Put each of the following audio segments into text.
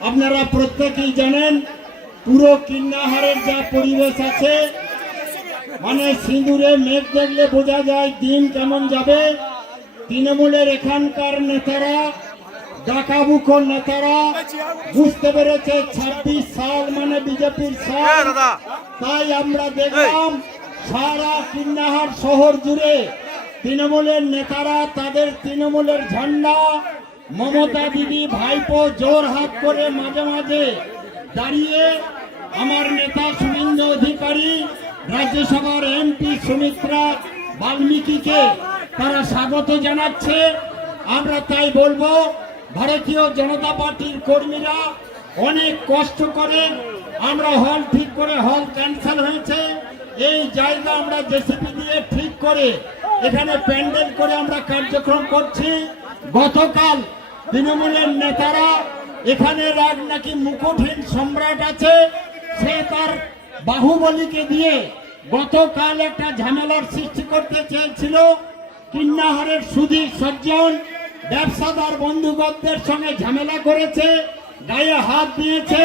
আপনারা প্রত্যেকেই জানেন পুরো কিন্নাহারের যা পরিবেশ আছে মানে সিঁদুরে মেঘ দেখলে বোঝা যায় দিন কেমন যাবে। তৃণমূলের এখানকার নেতারা ডাকাবুকো নেতারা বুঝতে পেরেছে ছাব্বিশ সাল মানে বিজেপির সাল। তাই আমরা দেখলাম সারা কিন্নাহার শহর জুড়ে তৃণমূলের নেতারা তাদের তৃণমূলের ঝান্ডা মমতা দিদি ভাইপো জোর হাত করে মাঝে মাঝে দাঁড়িয়ে আমার নেতা সুনীন্দ্র অধিকারী, রাজ্যসভার এমপি সুমিত্রা বাল্মীকিকে তারা স্বাগত জানাচ্ছে। আমরা তাই বলব, ভারতীয় জনতা পার্টির কর্মীরা অনেক কষ্ট করে, আমরা হল ঠিক করে হল ক্যান্সেল হয়েছে। এই জায়গা আমরা জেসিপি দিয়ে ঠিক করে এখানে প্যান্ডেল করে আমরা কার্যক্রম করছি। গতকাল তৃণমূলের নেতারা, এখানে রাগ নাকি মুকুটহীন সম্রাট আছে, সে তার বাহুবলীকে দিয়ে গতকাল একটা ঝামেলার সৃষ্টি করতে চেয়েছিল। কিন্নাহারের সুধীর সজ্জন, ব্যবসাদার বন্ধুগণদের সঙ্গে ঝামেলা করেছে, গায়ে হাত দিয়েছে।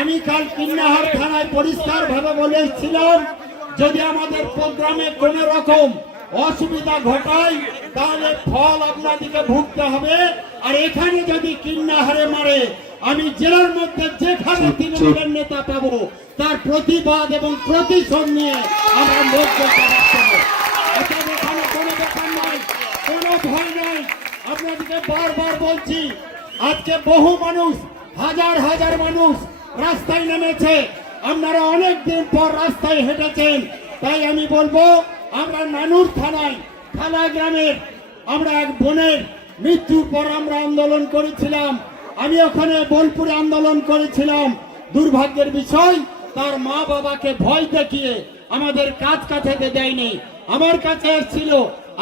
আমি কাল কিন্নাহার থানায় পরিষ্কার ভাবে বলেছিলাম যদি আমাদের প্রোগ্রামে কোনো রকম অসুবিধা ঘটায় তাহলে ফল আপনাদেরকে ভুগতে হবে। আর এখানে যদি কিন্নাহারে মারে আমি জেলার মধ্যে যেখানে তৃণমূলের নেতা পাবো তার প্রতিবাদ এবং প্রতিশোধ নিয়ে আমরা এখানে কোনো ব্যাপার নাই কোনো ভয় নাই আপনাদেরকে বারবার বলছি আজকে বহু মানুষ হাজার হাজার মানুষ রাস্তায় নেমেছে। আপনারা অনেক দিন পর রাস্তায় হেঁটেছেন। তাই আমি বলব আমরা নানুর থানায় থানা গ্রামের আমরা এক বোনের মৃত্যুর পর আমরা আন্দোলন করেছিলাম। আমি ওখানে বোলপুরে আন্দোলন করেছিলাম। দুর্ভাগ্যের বিষয়, তার মা বাবাকে ভয় দেখিয়ে আমাদের কাজ কাটাতে দেয়নি। আমার কাছে এসেছিল,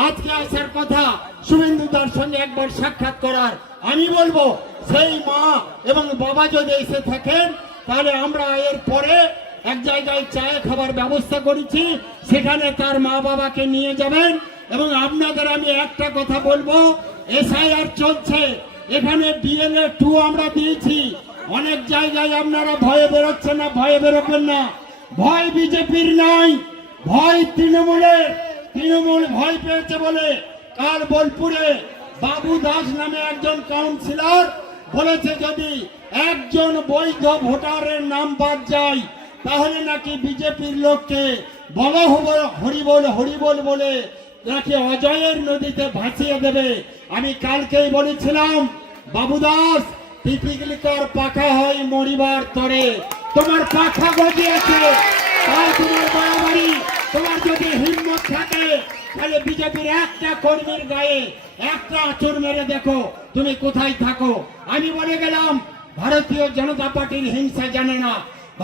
আজকে আসার কথা শুভেন্দু তার সঙ্গে একবার সাক্ষাৎ করার। আমি বলব, সেই মা এবং বাবা যদি এসে থাকেন, তাহলে আমরা এর পরে এক জায়গায় চায়ে খাবার ব্যবস্থা করেছি, সেখানে তার মা বাবাকে নিয়ে যাবেন। এবং আপনাদের আমি একটা কথা বলব এসআইআর চলছে। এখানে ডিএনএ টু আমরা দিয়েছি। অনেক জায়গায় আপনারা ভয়ে বেরোচ্ছেন না, ভয়ে বেরোবেন না। ভয় বিজেপির নাই ভয় তৃণমূলের। তৃণমূল ভয় পেয়েছে বলে কাল বোলপুরে বাবু দাস নামে একজন কাউন্সিলর বলেছে, যদি একজন বৈধ ভোটারের নাম বাদ যায়, তাহলে নাকি বিজেপির লোককে বল হরিবল হরিবল বলে নাকি অজয়ের নদীতে ভাসিয়ে দেবে। আমি কালকেই বলেছিলাম বাবু দাস পিপিলিকার পাখা হয় মরিবার তরে। তোমার পাখা গজিয়েছে তোমার তোমার যদি হিম্মত থাকে, তাহলে বিজেপির একটা কর্মীর গায়ে একটা আচর মেরে দেখো, তুমি কোথায় থাকো? আমি বলে গেলাম, ভারতীয় জনতা পার্টির হিংসা জানে না।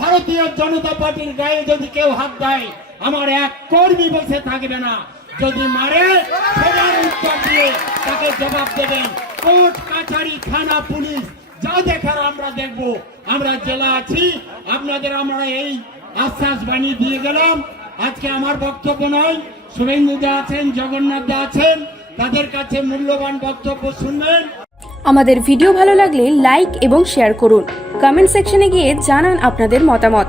ভারতীয় জনতা পার্টির গায়ে যদি কেউ হাত দেয়, আমার এক কর্মী বসে থাকবে না। যদি মারে, সবার উত্তর দিয়ে তাকে জবাব দেবেন কোর্ট কাছারি থানা পুলিশ। যা দেখার আমরা দেখব। আমরা জেলা আছি, আপনাদের আমরা এই আশ্বাস বাণী দিয়ে গেলাম। আজকে আমার বক্তব্য নয়, শুভেন্দু দা আছেন, জগন্নাথ দা আছেন, তাদের কাছে মূল্যবান বক্তব্য শুনবেন। আমাদের ভিডিও ভালো লাগলে লাইক এবং শেয়ার করুন। কমেন্ট সেকশনে গিয়ে জানান আপনাদের মতামত।